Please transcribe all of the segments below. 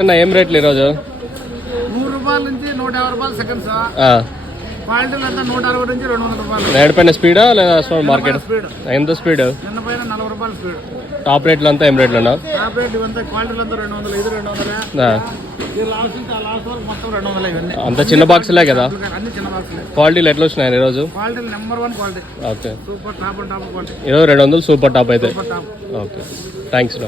ఏం రేట్లు ఈరోజు? 100 రూపాయల నుంచి 150 రూపాయలు సెకండ్స్. క్వాలిటీలు అంతా 160 నుంచి 200 రూపాయలు. నేడిపోయిన స్పీడా లేదా మార్కెట్ స్పీడ్? ఎంత స్పీడ్? నిన్న పైన 40 రూపాయలు స్పీడ్. టాప్ రేట్లు అంతా ఏం రేట్లు ఉన్నావు? టాప్ రేట్ ఇవంతా క్వాలిటీలు అంతా 200, ఇది 200. ఈ లాస్ట్ నుంచి ఆ లాస్ట్ వరకు మొత్తం 200 ఇవన్నీ. అంత చిన్న బాక్సులే కదా? అన్ని చిన్న బాక్సులే. క్వాలిటీలు ఎట్లా వచ్చినాయి ఈరోజు? క్వాలిటీలు number 1 quality. Okay, super top quality. ఈరోజు 200 సూపర్ టాప్ అయితే. Super top. Okay, thanks.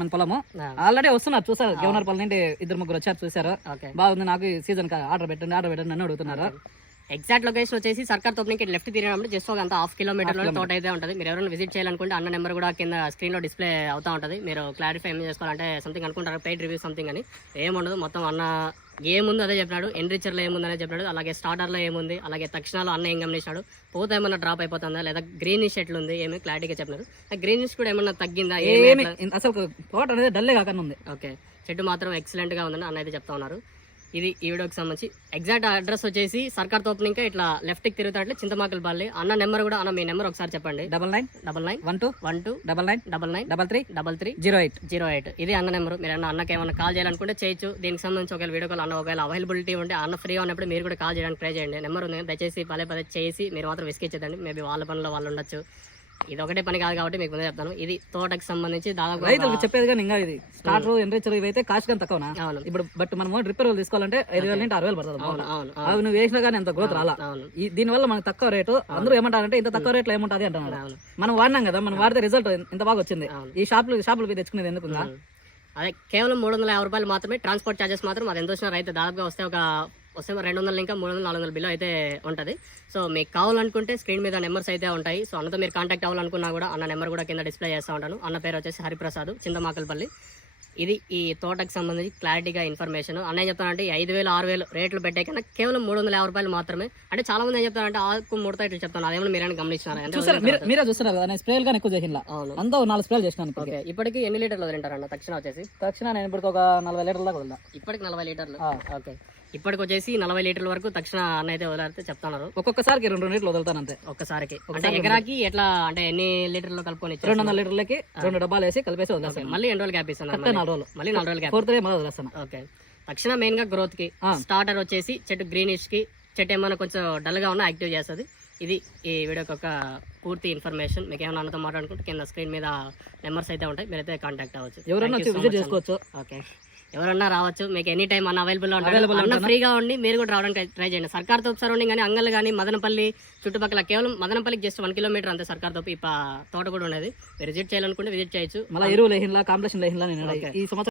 మన పొలము ఆల్రెడీ వస్తున్నారు, చూసారు. గవర్నర్పల్లి నుండి 2-3 వచ్చారు, చూసారు. బాగుంది, నాకు ఈ సీజన్ ఆర్డర్ పెట్టండి నన్ను అడుగుతున్నారు. ఎగ్జాక్ట్ లొకేషన్ వచ్చేసి సర్కార్ తోపునికి లెఫ్ట్ తిరిగినప్పుడు జస్ట్ ఒక అంత హాఫ్ కిలోమీటర్లో తోట అయితే ఉంటుంది. మీరు ఎవరైనా విజిట్ చేయాలనుకుంటే అన్న నెంబర్ కూడా కింద స్క్రీన్లో డిస్ప్లే అవుతా ఉంటుంది. మీరు క్లారిఫై ఏం చేసుకోవాలంటే సంథింగ్ అనుకుంటారు, పెయిడ్ రివ్యూ సంథింగ్ అని ఏముండదు. మొత్తం అన్న ఏముందో అదే చెప్పినాడు, ఎన్రిచర్లో ఏముందని చెప్పినాడు, అలాగే స్టార్టర్లో ఏముంది, అలాగే తక్షణాలు అన్న ఏం గమనించాడు, పోతే ఏమన్నా డ్రాప్ అయిపోతుందా లేదా గ్రీనిష్ ఎట్లుంది ఏమి క్లారిటీగా చెప్పినారు. గ్రీనిష్ కూడా ఏమన్నా తగ్గిందా, ఏమి అసలు తోట అనేది డల్లే కాకుండా ఉంది. ఓకే, చెట్టు మాత్రం ఎక్సలెంట్గా ఉందని అన్న అయితే చెప్తా ఉన్నారు. ఇది ఈ వీడియోకి సంబంధించి ఎగ్జాక్ట్ అడ్రస్ వచ్చేసి సర్కార్ తోపు ఇంకా ఇట్లా లెఫ్ట్ కి తిరుగుతాట్లే చింతమాకలపల్లి. అన్న నెంబర్ కూడా, అన్న మీ నెంబర్ ఒకసారి చెప్పండి. 991299993308. ఇది అన్న నెంబర్. మీరు అన్నకి ఏమైనా కాల్ చేయాలనుకుంటే చేయొచ్చు. దీనికి సంబంధించి ఒకవేళ వీడియో కాల్ అన్న ఒకవేళ అవైలబిలిటీ ఉంటే అన్న ఫ్రీగా ఉన్నప్పుడు మీరు కూడా కాల్ చేయడానికి ట్రై చేయండి. నెంబర్ ఉంది, దయచేసి పదే చేసి మీరు మాత్రం విసిగించదండి. మేబీ వాళ్ళ పనిలో వాళ్ళు ఉండొచ్చు, ఇది ఒకటే పని కాదు కాబట్టి మీకు ముందే చెప్తాను. ఇది తోటకి సంబంధించి దాదాపు రైతులకు చెప్పేది కానీ ఇంకా ఇది స్టార్టర్ ఎన్రిచర్ ఇవైతే కాస్ట్ కానీ తక్కువనా ఇప్పుడు. బట్ మనము డ్రిప్పర్ తీసుకోవాలంటే 5,000 నుంచి 6,000 పడుతుంది. అవి నువ్వు వేసినా కానీ అంత గ్రోత్ రాలా. దీని వల్ల మనకు తక్కువ రేటు. అందరూ ఏమంటారంటే ఇంత తక్కువ రేట్లో ఏముంటుంది అంటున్నారు. మనం వాడినాం కదా, మనం వాడితే రిజల్ట్ ఇంత బాగా వచ్చింది. ఈ షాపులు తెచ్చుకునేది ఎందుకు? అదే కేవలం 350 రూపాయలు మాత్రమే. ట్రాన్స్పోర్ట్ ఛార్జెస్ మాత్రం అది ఎంత వచ్చినా రైతు దాదాపుగా వస్తే 200 ఇంకా 300-400 బిల్లు అయితే ఉంటుంది. సో మీకు కావాలనుకుంటే స్క్రీన్ మీద నెంబర్స్ అయితే ఉంటాయి. సో అన్నతో మీరు కాంటాక్ట్ అవ్వాలనుకున్నా కూడా అన్న నెంబర్ కూడా కింద డిస్ప్లే చేస్తూ ఉంటాను. అన్న పేరు వచ్చేసి హరిప్రసాద్, చింతమాకలపల్లి. ఇది ఈ తోటకు సంబంధించి క్లారిటీగా ఇన్ఫర్మేషన్. అన్న ఏం చెప్తానంటే 5,000-6,000 రేట్లు పెట్టే కన్నా కేవలం 350 రూపాయలు మాత్రమే. అంటే చాలా మంది ఏం చెప్తారంటే ఆకు ముడత ఇట్లా చెప్తాను, అదేమన్నా మీరైనా గమనించినారా? మీరే చూస్తున్నారు కదా, నేను స్ప్రేలు కానీ ఎక్కువ చేసిన. అంతా 4 స్ప్రేలు చేసినాను. ఇప్పటికి ఎన్ని లీటర్లు వదిలింటారన్న తక్షణ వచ్చేసి? నేను ఇప్పుడు ఒక 40 లీటర్ల దాకా వదిలా. ఇప్పటికి 40 లీటర్లు. ఓకే, ఇప్పటికి వచ్చేసి 40 లీటర్ల వరకు తక్షణ అన్న అయితే వదిలేస్తే చెప్తున్నారు. ఒక్కొక్కసారికి 2 లీటర్లు వదులుతాను అంతే. ఒక్కసారికి అంటే ఎకరాకి ఎట్లా అంటే ఎన్ని లీటర్లు కలుపుకొని? 200 లీటర్లకి 2 డబ్బాలు వేసి కలిపేసి వదిలేస్తాను. మళ్ళీ ఎన్ని రోజులు గ్యాప్ ఇస్తాను? 4 రోజులు. మళ్ళీ 4 రోజులు గ్యాప్. 4th డే మళ్ళీ వదిలేస్తాను. ఓకే, తక్షణ మెయిన్ గా గ్రోత్ కి స్టార్టర్ వచ్చేసి చెట్టు గ్రీనిష్ కి, చెట్టు ఏమైనా కొంచెం డల్ గా ఉన్నా యాక్టివ్ చేస్తుంది. ఇది ఈ వీడియోకి ఒక పూర్తి ఇన్ఫర్మేషన్. మీకు ఏమైనా అన్నతో మాట్లాడుకుంటే కింద స్క్రీన్ మీద నెంబర్స్ అయితే ఉంటాయి, మీరైతే కాంటాక్ట్ అవ్వచ్చు. ఎవరైనా విజిట్ చేసుకోవచ్చు. ఓకే, ఎవరన్నా రావచ్చు. మీకు ఎనీ టైం అన్న అవైలబుల్ అన్న ఫ్రీగా ఉండి మీరు కూడా రావడానికి ట్రై చేయండి. సర్కార్ తోపు సరౌండింగ్ కానీ అంగల్ కానీ మదనపల్లి చుట్టుపక్కల కేవలం మదనపల్లికి జస్ట్ 1 కిలోమీటర్ అంతే సర్కార్ తోపు ఈ తోట కూడా ఉండేది. మీరు విజిట్ చేయాలనుకుంటే విజిట్ చేయొచ్చు. మళ్ళీ ఎరువు లేహిన్లా కాంప్లెక్షన్ లేహిన్లా ఈ సంవత్సరం